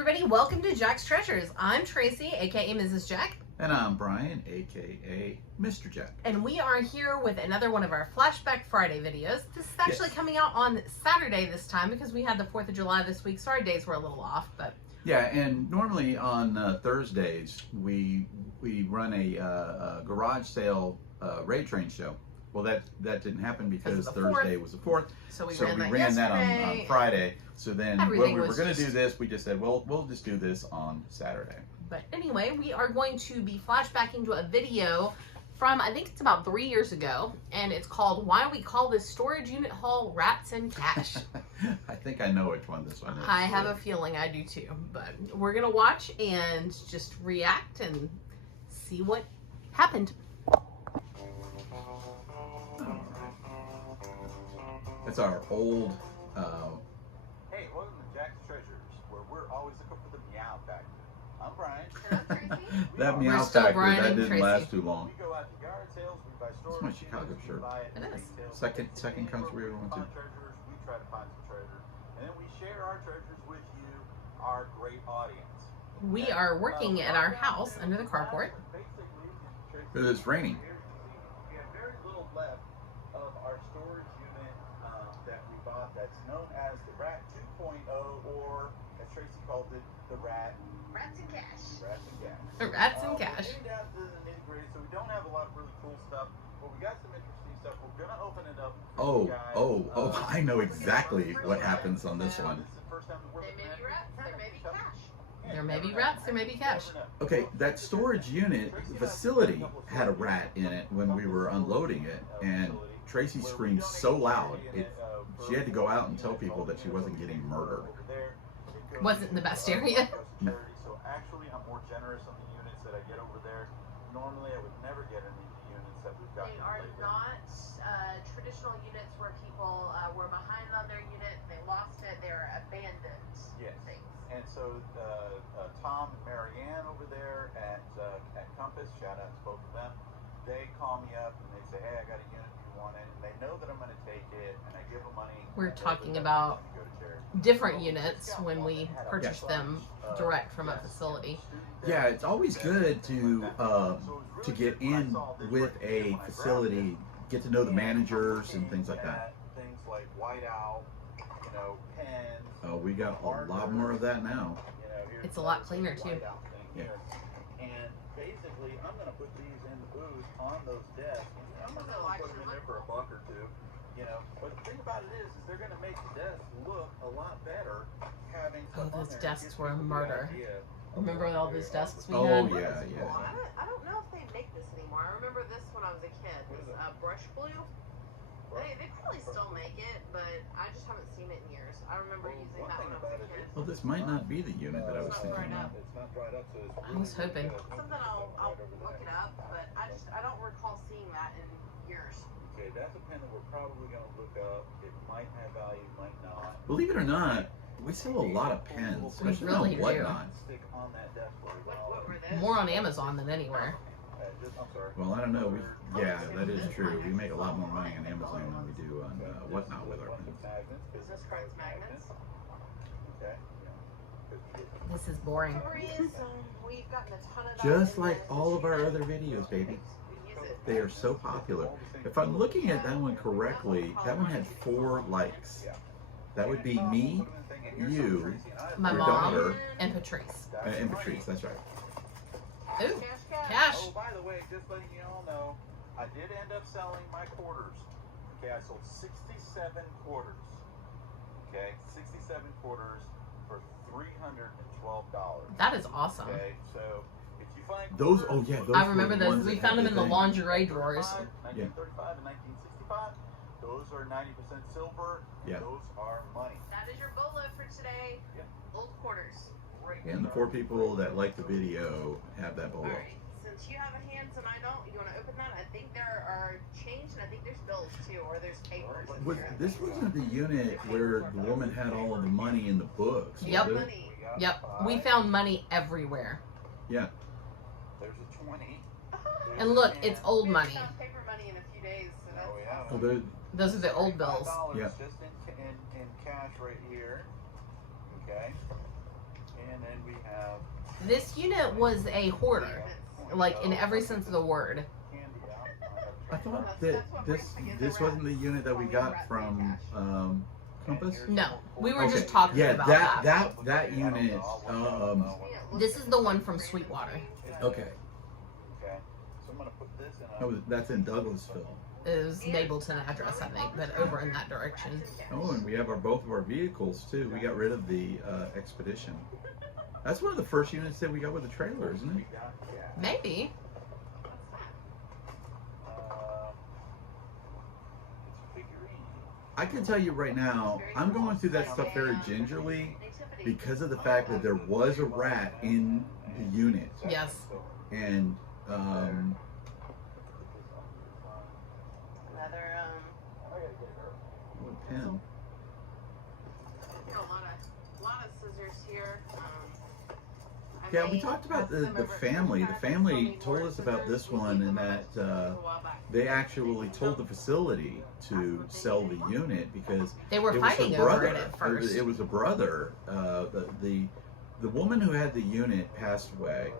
everybody, welcome to Jack's Treasures. I'm Tracy, aka Mrs. Jack. And I'm Brian, aka Mr. Jack. And we are here with another one of our Flashback Friday videos. This is actually coming out on Saturday this time because we had the 4th of July this week, so our days were a little off, but... Yeah, and normally on Thursdays, we run a garage sale raid train show. Well, that didn't happen because Thursday was the 4th. So we ran that on Friday. So then when we were going to do this, we just said, well, we'll just do this on Saturday. But anyway, we are going to be flashbacking to a video from, I think it's about 3 years ago. And it's called, Why We Call This Storage Unit Haul Rats and Cash. I think I know which one this one is. I have a feeling I do too. But we're going to watch and just react and see what happened. It's our old... Hey, welcome to Jack's Treasures, where we're always looking for the meow factor. I'm Brian. And I'm Tracy. that meow still factor, Brian that and didn't Tracy. last too long. We go out to yard sales, we buy storage. It's my Chicago units, shirt. We buy It is. retail. Second country we went to. Find treasures, we try to find some treasure. And then we share our treasures with you, our great audience. We are working at our house under the carport. Basically, It's raining. we have very little left of our storage unit that we bought that's known as the Rat 2.0, or as Tracy called it, the Rats and Cash. Rats and Cash. Rats and Cash. We're getting down to the nitty-gritty, so we don't have a lot of really cool stuff, but we got some interesting stuff. We're gonna open it up. For you guys. I know exactly what happens on this one. This is the first time that we're There may be rats, there may be cash. There may be rats, there may be cash. Okay, that storage unit facility had a rat in it when we were unloading it, and Tracy screamed so loud, she had to go out and tell people that she wasn't getting murdered. Wasn't in the best area. So actually, I'm more generous on the units that I get over there. Normally, I would never get any of the units that we've got. They are not traditional units where people were behind on their unit, they lost it, they're abandoned things. And so Tom and Marianne over there at Compass, shout out to both of them, they call me up and they say, hey, I got a unit, do you want it? And they know that I'm going to take it, and I give them money. We're talking about different units when we purchase them direct from a facility. Yeah, it's always good to get in with a facility, get to know the managers and things like that. Things like whiteout, pens. Oh, we got a lot more of that now. It's a lot cleaner too. Yeah. And basically, I'm going to put these in the booth on those desks. I'm not going to put them in there for $1 or $2. But the thing about it is they're going to make the desks look a lot better having. Oh, those desks were a murder. Remember all those desks we Oh, had? yeah. I don't know if they make this anymore. I remember this when I was a kid. This brush glue. They probably still make it, but I just haven't seen it in years. I remember using that when I was a kid. Well, this might not be the unit that I was thinking of. I was hoping. Something I'll look it up, but I don't recall seeing that in years. Okay, that's a pen that we're probably going to look up. It might have value, might not. Believe it or not, we sell a lot of pens, especially really on do. Whatnot. Stick on that desk for you. What were those? More on Amazon than anywhere. I'm sorry. Well, I don't know. Yeah, that is true. We make a lot more money on Amazon than we do on Whatnot with our pens. Business cards, magnets. Okay. This is boring. We've gotten a ton of that Just in like the all of our unit. other videos, baby. We use it. They are so popular. If I'm looking at that one correctly, that one had 4 likes. That would be me, you, My your mom daughter, and Patrice. and Patrice. That's right. Ooh, Cash. cash. Oh, by the way, just letting you all know, I did end up selling my quarters. Okay, I sold 67 quarters. Okay, 67 quarters for $312. That is awesome. Okay, so if you find Those, quarters, those I were remember the those. ones We that found had them in the thing. lingerie drawers. 1935 and 1965. Those are 90% silver. Yeah. Those are money. That is your bolo for today. Yeah. Old quarters. Great. And the 4 people that like the video have that bolo. Alright, since you have hands and I don't, you want to open that? I think there are change and I think there's bills too, or there's papers. in here. This wasn't the unit where the woman had all of the money in the books. Yep. was it? Money. Yep, we found money everywhere. Yeah. There's a 20. And look, it's old We haven't money. found paper money in a few days, so that's Oh, we have. Oh, there- Those are the old bills. $35 Yeah. Just in cash right here. Okay. And then we have This unit was a hoarder, like in every sense of the word. candy out. I thought that this wasn't the unit that we got from Compass. No, we were Okay. just talking Yeah, about that unit. This is the one from Sweetwater. Okay, Okay. So I'm gonna put this in. that's in Douglasville. It was Mableton address, I think, but over in that direction. Oh, and we have both of our vehicles too. We got rid of the Expedition. That's one of the first units that we got with the trailer, isn't it? Maybe. It's figurine. I can tell you right now, I'm going through that stuff very gingerly because of the fact that there was a rat in the unit, Yes. and Another what pen? a lot of scissors here. Yeah, we talked about the family. The family told us about this one, and that they actually told the facility to sell the unit because They were it was fighting her over brother. it at first. It was a brother. The woman who had the unit passed away,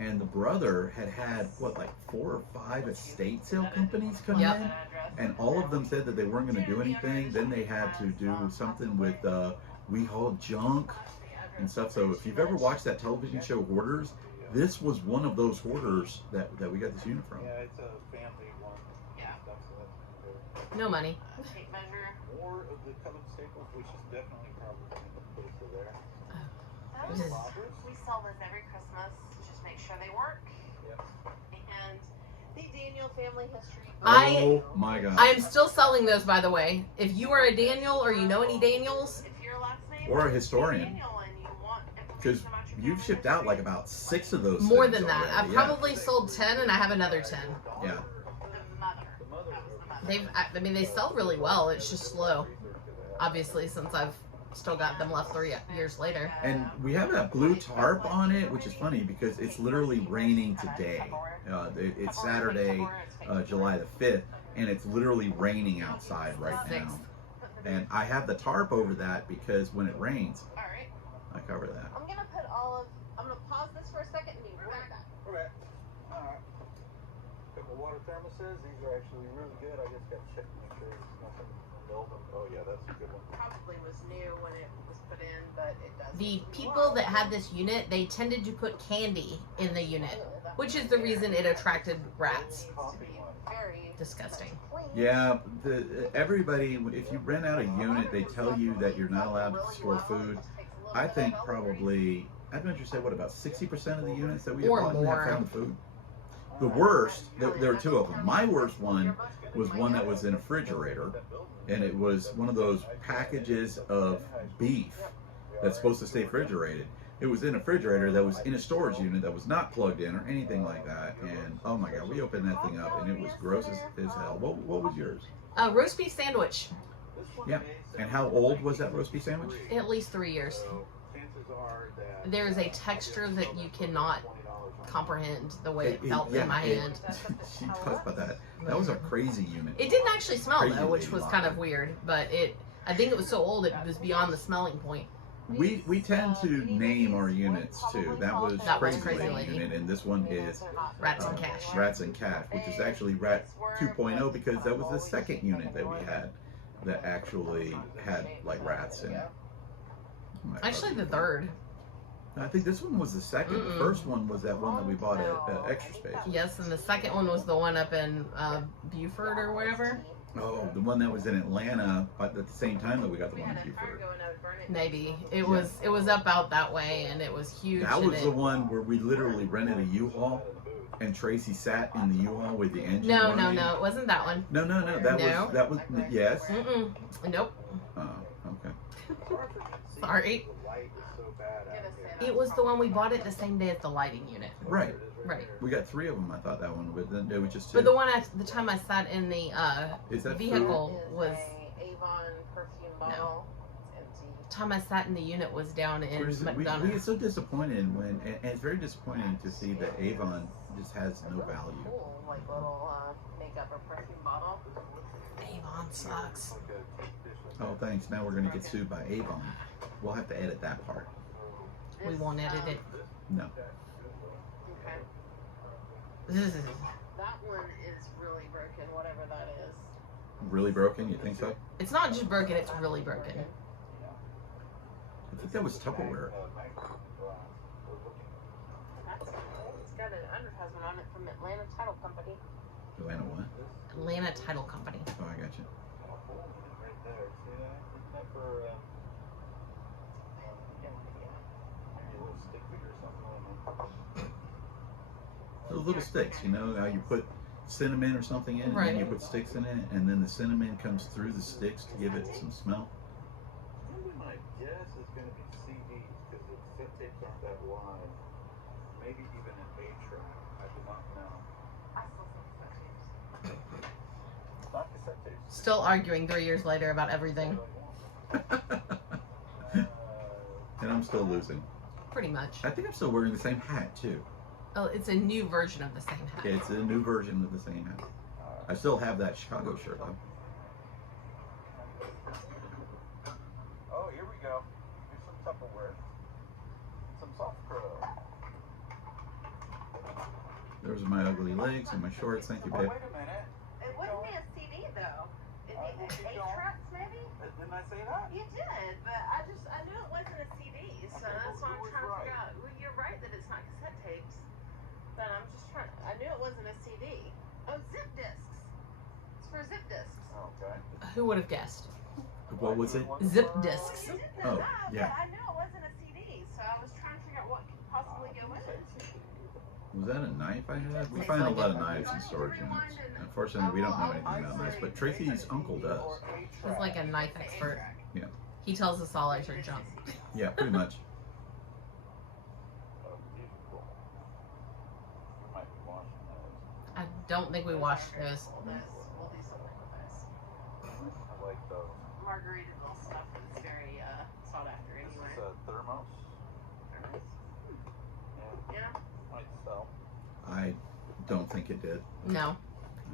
and the brother had what, like 4 or 5 estate sale companies come Yep. in, and all of them said that they weren't going to do anything. Then they had to do something with we haul junk and stuff. So if you've ever watched that television show Hoarders, this was one of those hoarders that we got this unit from. Yeah, it's a family one. Yeah. Stuff, so that's good. No money. Tape measure. More of the colored staples, which is definitely probably close to there. This is- We sell those every Christmas. Just make sure they work. Yep. And the Daniel family history. Oh my God. I am still selling those, by the way. If you are a Daniel or you know any Daniels, If your last name Or a is historian. Daniel and you want Because information about your you've family shipped out like history, about 6 of those. more things than that. already, I've yeah. probably sold 10 and I have another 10. Yeah. the mother. That was the mother. I mean, they sell really well. It's just slow, obviously, since I've still got them left 3 years later. And we have that blue tarp on it, which is funny because it's literally raining today. It's Saturday, July the 5th, and it's literally raining outside right now. And I have the tarp over that because when it rains, All right. I cover that. I'm gonna put I'm gonna pause this for a second and be right back. Okay. Alright. Couple water thermoses. These are actually really good. I just got to check to make sure there's nothing building. Oh yeah, that's a good one. Probably was new when it was put in, but it does. The people that had this unit, they tended to put candy in the unit, which is the reason it attracted rats. Very Disgusting. Yeah, everybody, if you rent out a unit, they tell you that you're not allowed to store food. I think probably, I'd venture to say, what, about 60% of the units that we have Or bought more. have found food? The worst, there are 2 of them. My worst one was one that was in a refrigerator, and it was one of those packages of beef that's supposed to stay refrigerated. It was in a refrigerator that was in a storage unit that was not plugged in or anything like that. And oh my God, we opened that thing up and it was gross as hell. What was yours? A roast beef sandwich. Yeah. And how old was that roast beef sandwich? At least 3 years. Chances are that There is a texture that you cannot comprehend the way it felt yeah, in my hand. She talks about that. That was a crazy unit. It didn't actually smell Crazy though, which lady was locker. kind of weird. But I think it was so old it was beyond the smelling point. We tend to name our units too. That was Crazy Crazy Lady Lady. unit, and this one is Rats and Cash. Rats and Cash, which is actually Rat 2.0 because that was the second unit that we had that actually had like rats in it. Actually, the third. I think this one was the second. The Mm-mm. first one was that one that we bought at Extra Space. Yes, and the second one was the one up in Buford or whatever. Oh, the one that was in Atlanta at the same time that we got the one in Buford. Maybe it was up out that way, and it was huge. That and was the one where we literally rented a U-Haul, and Tracy sat in the U-Haul with the engine. No, running. it wasn't that one. No. That was yes. Mm-mm. Nope. Oh, okay. Sorry. It was the one we bought it the same day as the lighting unit. Right. Right. We got 3 of them. I thought that one, but then there was just 2. But the one at the time I sat in the Is that vehicle was Avon perfume bottle. It's empty. time I sat in the unit was down in we McDonough. get so disappointed when, and it's very disappointing to see that Avon just has no value. Cool, like little makeup or perfume bottle. Avon sucks. Oh, thanks. Now we're gonna get sued by Avon. We'll have to edit that part. We won't edit it. No. Okay. This That one is really broken, whatever that is. Really broken? You think so? It's not just broken, it's really broken. I think that was Tupperware. That's cool. It's got an advertisement on it from Atlanta Title Company. Atlanta what? Atlanta Title Company. Oh, I got you. Right there. See that? Isn't that for maybe a little stick figure or something? Those little sticks, you know how you put cinnamon or something in, and then you put sticks in it, and then the cinnamon comes through the sticks to give it some smell. Maybe my guess is going to be CDs because the cassette tapes aren't that wide. Maybe even an 8-track. I do not know. I still think cassette tapes. Not cassette tapes. Still arguing 3 years later about everything. And I'm still losing. Pretty much. I think I'm still wearing the same hat too. Oh, it's a new version of the same hat. Yeah, it's a new version of the same hat. I still have that Chicago shirt though. Oh, here we go. Here's some Tupperware. Some soft crow. Those are my ugly legs and my shorts. Thank you, Oh, babe. wait a minute. It wouldn't be a CD though. It'd be 8 tracks maybe? Didn't I say that? You did, but I knew it wasn't a CD, so that's why I'm trying to figure out. Well, you're right that it's not cassette tapes, but I'm just trying. I knew it wasn't a CD. Oh, zip discs. It's for zip discs. Okay. Who would have guessed? What was it? Zip discs. You did know Oh, that, yeah. but I knew it wasn't a CD, so I was trying to figure out what could possibly go with it. Was that a knife I had? We find a lot of knives in storage units. Unfortunately, we don't know anything about knives, but Tracy's uncle does. He's like a knife expert. Yeah. He tells us all ours are junk. Yeah, pretty much. Oh, beautiful. We might be washing those. I don't think we washed those. We'll do something with those. I like those. Margaritaville stuff is very sought after This anyway. is a thermos. Yeah, Yeah. might sell. I don't think it did. No.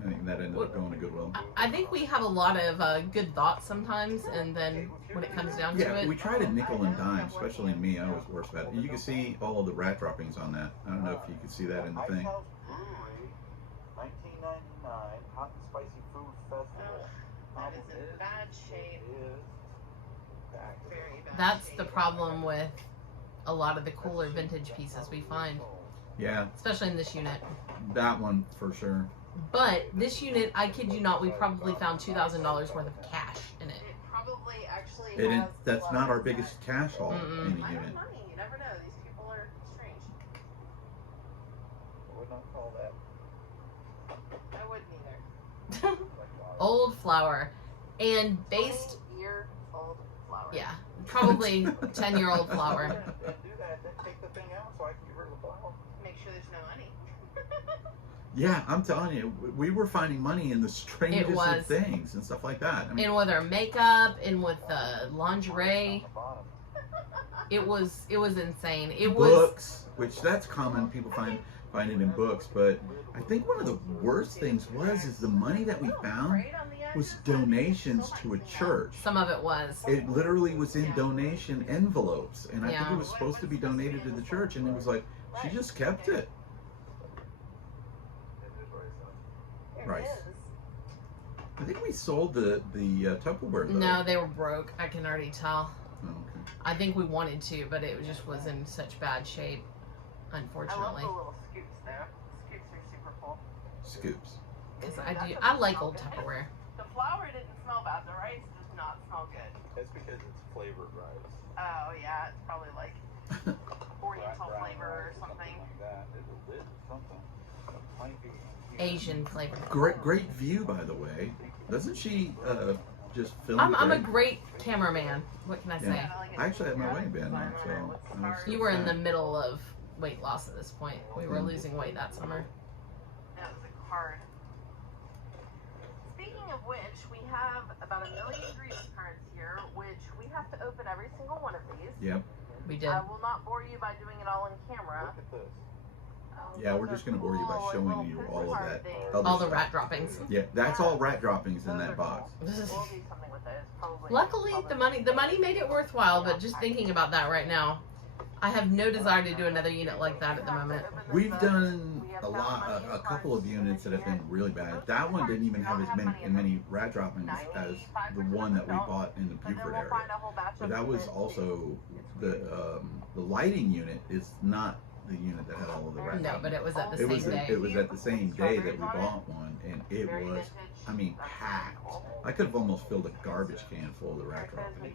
I think that ended up going to Goodwill. I think we have a lot of good thoughts sometimes, and then when it comes down to Yeah, it, we tried a nickel and dime, especially me. I was worse about it. You can see all of the rat droppings on that. I don't know if you can see that in the Ice thing. House Brewery, 1999 Hot and Spicy Food Festival. That is in bad shape. It is back. Very bad that's shape. the problem with a lot of the cooler vintage pieces we find, Yeah, especially in this unit. that one for sure. But this unit, I kid you not, we probably found $2,000 worth of cash in it. It probably actually It has is, that's not our biggest cash haul Mm-mm. in the I have unit. money. You never know. These people are strange. I would not call that. I wouldn't either. Old flour. And based, 20-year-old flower. yeah, probably 10-year-old flour. Do that. Then take the thing out so I can get rid of the flour. Make sure there's no money. Yeah, I'm telling you, we were finding money in the strangest of was. things and stuff like that. I mean, And with our makeup, and with the lingerie, On the bottom. it was insane. It was, books, which that's common. People find it in books, but I think one of the worst things is the money that we found was donations to a church. some of it was. It literally was in donation envelopes, and I think it was supposed to be donated to the church, and it was like she just kept it. There Rice. it is. I think we sold the Tupperware though. No, they were broke. I can already tell. Oh, okay. I think we wanted to, but it just was in such bad shape, I love unfortunately. the little scoops though. Scoops are super cool. Scoops. Because I like old Tupperware. The flour didn't smell bad. The rice does not smell good. That's because it's flavored rice. Oh yeah, it's probably like Oriental Brown flavor or rice something. like that. It's something. It might be Asian flavor. Great view, by the way. Doesn't she just film? I'm a great? great cameraman. What can I say? Yeah. I actually had my wedding band on, so I was You were in the middle of weight loss at this point. We were losing weight that summer. That was a card. Speaking of which, we have about 1 million greeting cards here, which we have to open every single one of these. Yep. We did. I will not bore you by doing it all on camera. Look at this. Oh, Yeah, we're those just gonna bore you by cool showing little you Christmas all of card that things. other All the stuff. rat droppings. Yeah, that's all rat droppings in Those that are box. cool. We'll do something with those probably. Luckily, probably the money made it worthwhile. But just thinking about that right now, I have no desire to do another unit like that at the moment. We've done a couple of units that have been really bad. That one didn't even have as many rat droppings as the one that we bought in the Buford area. But that was also the lighting unit is not the unit that had all of the rat No, droppings. but it was at the same day. It was at the same day that we bought one, and it was, I mean, packed. I could have almost filled a garbage can full of the rat droppings.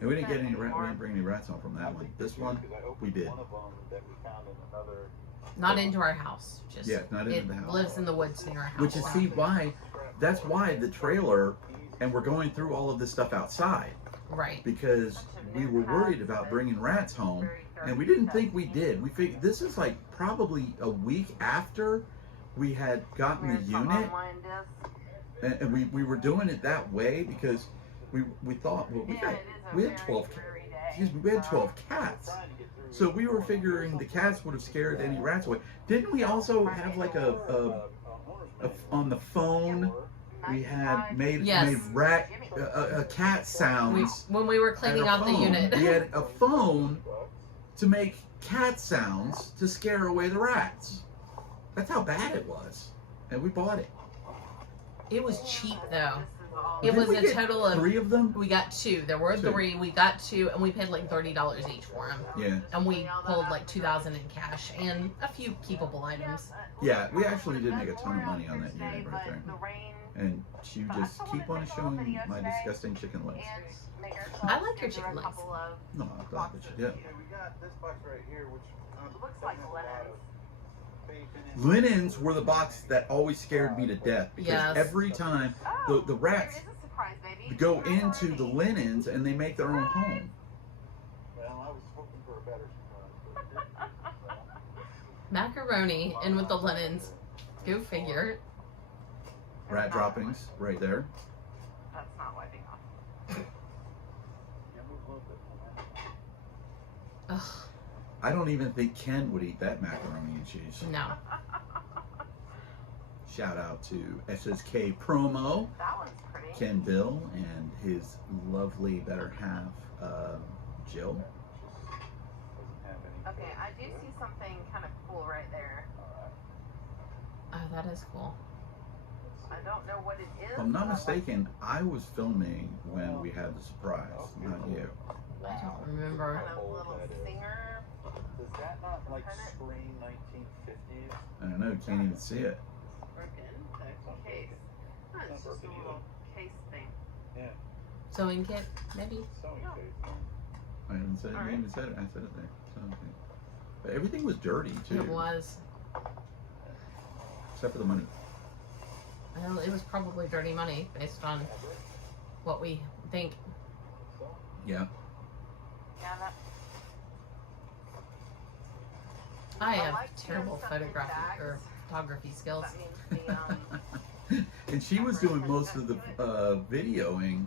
And we didn't get any rat. We didn't bring any rats home from that one. This one, we did. Not into our house. Just Yeah, not into the it house. lives in the woods near our house. Which is see why, that's why the trailer, and we're going through all of this stuff outside right. because we were worried about bringing rats home, and we didn't think we did. We figured this is like probably a week after we had gotten the unit, and we were doing it that way because we thought, well, we had 12 cats. So we were figuring the cats would have scared any rats away. Didn't we also have like a on the phone? We had made cat sounds. When we were cleaning out the unit. We had a phone to make cat sounds to scare away the rats. That's how bad it was, and we bought it. It was cheap though. It Didn't was we a get total of 3 of them. We got 2. There were Two. 3. We got 2, and we paid like $30 each for them. Yeah. And we pulled like $2,000 in cash and a few keepable items. Yeah, we actually did make a ton of money on that unit right there. And you just keep on showing my disgusting chicken legs. I like your chicken legs. No, I thought that you did. We got this box right here, which Looks like linens. Linens were the box that always scared me to death because Yes. every time the rats go into the linens and they make their own home. Well, I was hoping for a better surprise. Macaroni in with the linens. Go figure. Rat droppings right there. That's not wiping off. Yeah, move a little bit. Ugh, I don't even think Ken would eat that macaroni and cheese. no. Shout out to SSK Promo, That one's pretty. Ken Bill, and his lovely better half, Jill. Doesn't have any. Okay, I do see something kind of cool right there. Oh, that is cool. I don't know what it is. If I'm not mistaken, I was filming when we had the surprise, not you. I don't remember. Kind of little singer. Does that not like scream 1950s? I don't know, you can't even see it. Broken the case. Oh, it's just a little case thing. Sewing kit, maybe? Sewing case. I haven't said it, you even said it, I said it there. So, okay. But everything was dirty too, It was. except for the money. Well, it was probably dirty money based on what we think. Yeah. Yeah, that. I I have like terrible doing something photography skills. That means the And she was doing most of the videoing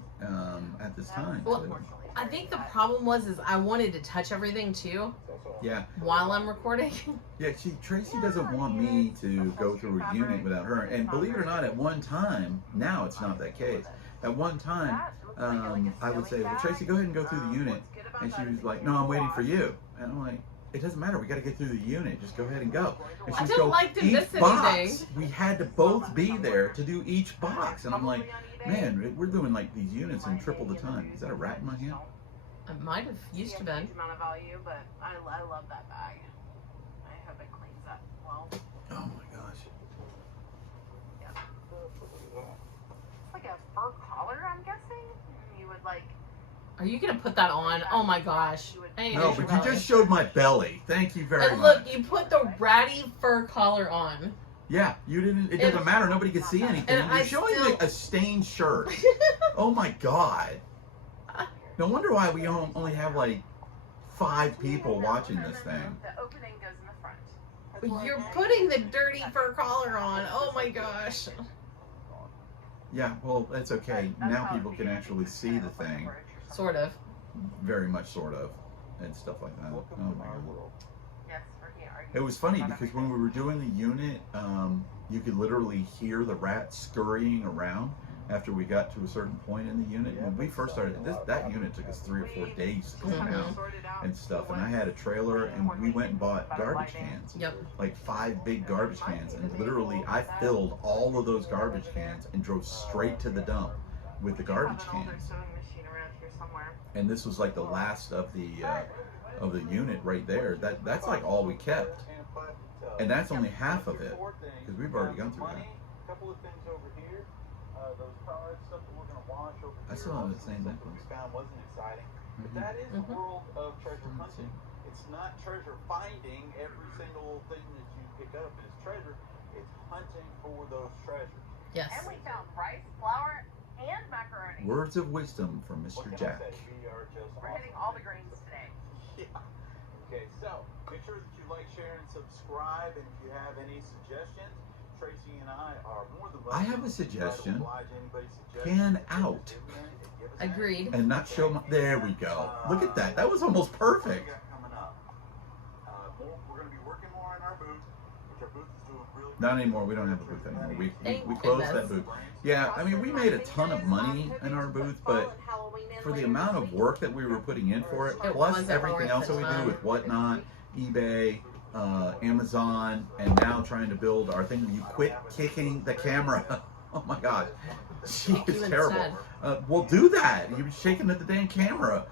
at this time. Well, too. I think the problem was I wanted to touch everything too Yeah, while I'm recording. yeah. Tracy doesn't want me to go through a unit without her. And believe it or not, at one time, now it's not that case. At one time, I would say, "Well, Tracy, go ahead and go through the unit," and she was like, "No, I'm waiting for you." And I'm like, "It doesn't matter. We got to get through the unit. Just go ahead and go." And I she's don't go, like to "Each miss box, anything." we had to both be there to do each box." And I'm like, "Man, we're doing like these units in triple the time." Is that a rat in my hand? It might have used to be a been. huge amount of value, but I love that bag. I hope it cleans up well. Oh my gosh. It's like a fur collar, I'm guessing. You would like. Are you gonna put that on? Oh my gosh. Hey, No, there's but your you belly. just showed my belly. Thank you very And much. look, you put the ratty fur collar on. Yeah, you didn't. It doesn't matter. Nobody could see anything. And You're I showing still- like a stained shirt. Oh my god. No wonder why we only have like 5 people watching this thing. The opening goes in the front. You're putting the dirty fur collar on. Oh my gosh. Yeah, well, that's okay. Now people can actually see the thing. Sort of. Very much, sort of. And stuff like that. Oh my god. Yes, for here. It was funny because when we were doing the unit, you could literally hear the rats scurrying around. after we got to a certain point in the unit. When we first started, that unit took us 3 or 4 days to clean out and stuff. And I had a trailer, and we went and bought garbage cans. Yep. Like 5 big garbage cans, and literally I filled all of those garbage cans and drove straight to the dump with the garbage cans. And this was like the last of the unit right there. That's like all we kept, and that's only half of it because we've already gone through that. Couple of things over here. Those cards, stuff that we're gonna wash over here. I still have the same Stuff that necklace. we found wasn't exciting, but that is the world of treasure hunting. It's not treasure finding every single thing that you pick up is treasure. It's hunting for those treasures. Yes. And we found rice, flour, and macaroni. Words of wisdom from Mr. What can Jack. I say? We are just We're hitting awesome. all the greens today. Yeah. Okay, so make sure that you like, share, and subscribe. And if you have any suggestions, Tracy and I are more than welcome. I have a suggestion. to oblige anybody's suggestions. Pan out. Agreed. And not show my. There we go. Look at that. That was almost perfect. What we got coming up? We're going to be working more on our booth, which our booth is doing really Not anymore. We don't have a booth anymore. We Thank closed goodness. that booth. Yeah, I mean, we made a ton of money in our booth, but for the amount of work that we were putting in for it, It plus wasn't everything worth else the that we do time. with Whatnot, eBay, Amazon, and now trying to build our thing. You quit kicking the camera. Oh my God. She is Even terrible. said. Well, do that. You were shaking at the damn camera.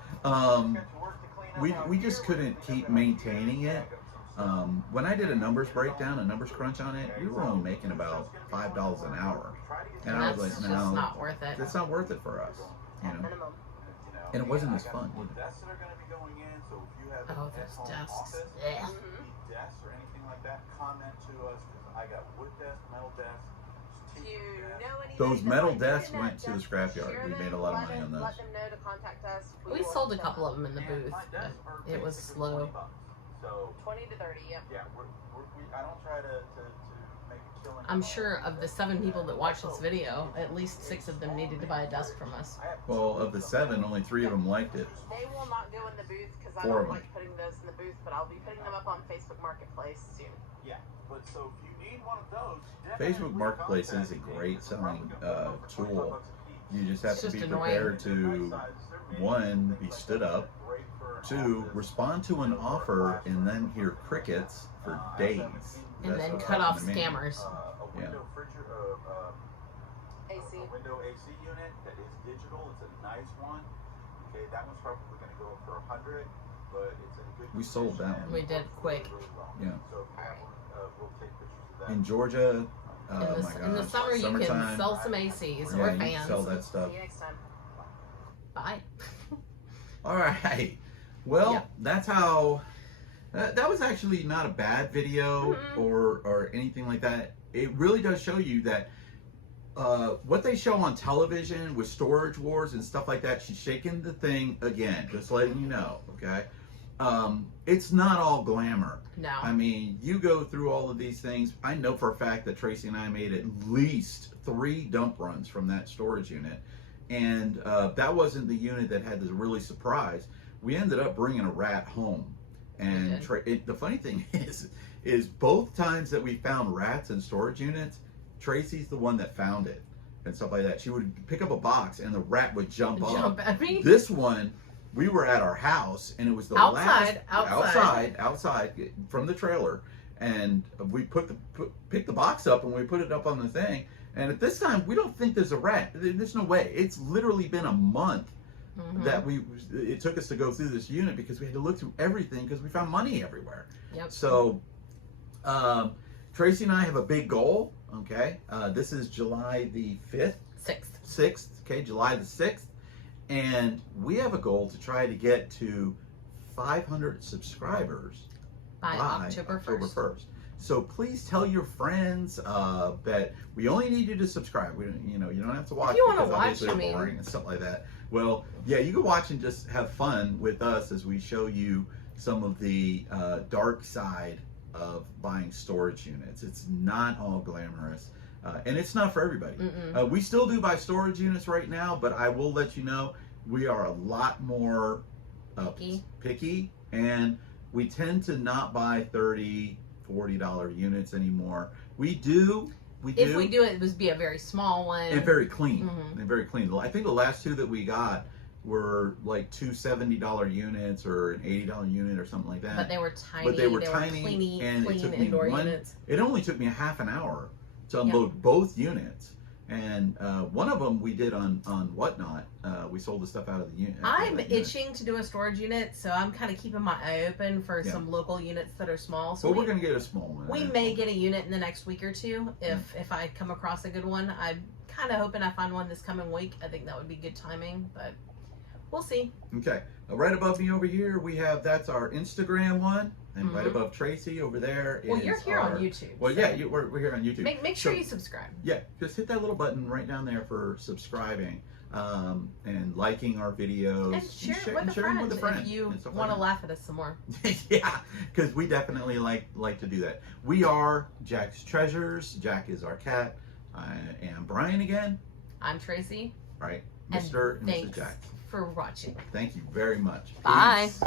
We just couldn't keep maintaining it. When I did a numbers breakdown, a numbers crunch on it, we were only making about $5 an hour. And I That's was just like, no, not worth it. it's not worth it for us. You know? And it wasn't as fun either. Desks that are going to be going in, so if you have Oh, an those at-home desks. office, Ugh. need desks or anything like that, comment to us because I got wood desks, metal desks. Do you know anybody Those that metal might desks be in went that to the desk? scrapyard. Share We them, made a lot of money on those. Let them know to contact us. We will sold a sell couple them. of them in the And booth, my but desks are it was basically slow. $20. So 20 to 30, yep. yeah, I don't try to make a killing. I'm sure of the 7 people that watched this video, at least 6 of them needed to buy a desk from us. Well, of the 7, only 3 of them liked it. They will not go in the booth because I 4 of don't them. like putting those in the booth, but I'll be putting them up on Facebook Marketplace soon. Yeah, but so if you need one of those, Facebook Marketplace is a great selling tool. You just have to be prepared to, 1, be stood up, 2, respond to an offer and then hear crickets for days. And That's then what's cut off happened to me. scammers. A Yeah. AC. A window AC unit that is digital. It's a nice one. Okay, that one's probably going to go up for 100, but it's in good. We sold that one. We did quick. Really well. Yeah. So if you have one, we'll take pictures of that. In Georgia, In the summer, you can summertime, sell some ACs yeah, or you can fans. sell that stuff. See you next time. Bye. All right. Well, Yeah. that's how. That was actually not a bad video Mhm. or anything like that. It really does show you that what they show on television with Storage Wars and stuff like that. She's shaking the thing again, just letting you know. Okay. It's not all glamour. No. I mean, you go through all of these things. I know for a fact that Tracy and I made at least 3 dump runs from that storage unit. And that wasn't the unit that had the really surprise. We ended up bringing a rat home. And the funny thing is both times that we found rats in storage units, Tracy's the one that found it and stuff like that. She would pick up a box and the rat would jump up. at me. This one, we were at our house and it was the Outside from the trailer, and we picked the box up and we put it up on the thing. And at this time, we don't think there's a rat. There's no way. It's literally been a month that it took us to go through this unit because we had to look through everything because we found money everywhere. Yep. So Tracy and I have a big goal. Okay, this is July the 5th. 6th. Okay, July the 6th. And we have a goal to try to get to 500 subscribers by October 1st. So please tell your friends that we only need you to subscribe. You don't have to watch. If you want to because watch, obviously it's boring and stuff like that. Well, yeah, you can watch and just have fun with us as we show you some of the dark side of buying storage units. It's not all glamorous. And it's not for everybody. We still do buy storage units right now, but I will let you know we are a lot more picky, and we tend to not buy $30, $40 units anymore. We do, we do. If we do it, it would be a very small one. And very clean. Mhm. And very clean. I think the last two that we got were like two $70 units or an $80 unit or something like that. But they were tiny. But they were tiny, and clean it took me indoor units. It only took me a half an hour to unload both units. And one of them we did on Whatnot. We sold the stuff out of the unit. I'm itching to do a storage unit, so I'm kind of keeping my eye open for some local units that are small. So we're going to get a small one. We may get a unit in the next week or two if I come across a good one. I'm kind of hoping I find one this coming week. I think that would be good timing, but we'll see. Okay. Right above me over here, that's our Instagram one. And right above Tracy over there is you're here on YouTube. Well, so yeah, we're here on YouTube. Make sure you subscribe. Yeah, just hit that little button right down there for subscribing and liking our videos. And share it with a friend if you want to laugh at us some more. Yeah, because we definitely like to do that. We are Jack's Treasures. Jack is our cat. I am Brian again. I'm Tracy. Right, Mr. and Mrs. Thanks Jack. for watching. Thank you very much. Bye. Peace.